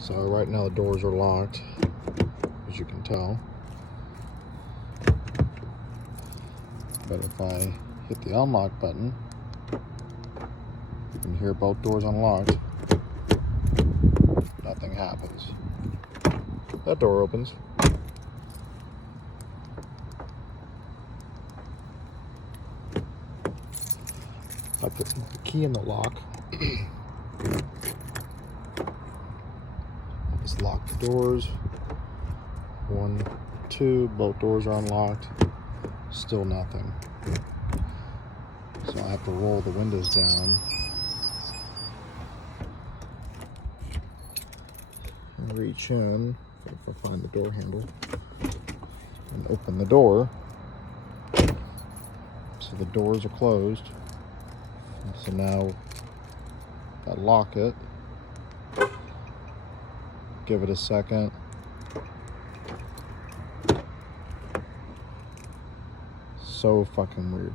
So right now the doors are locked, as you can tell. But if I hit the unlock button, you can hear both doors unlocked. Nothing happens. That door opens. I put the key in the lock. Let's lock the doors. 1, 2, both doors are unlocked. Still nothing. So I have to roll the windows down and reach in, if I find the door handle, and open the door. So the doors are closed. So now I lock it. Give it a second. So fucking weird.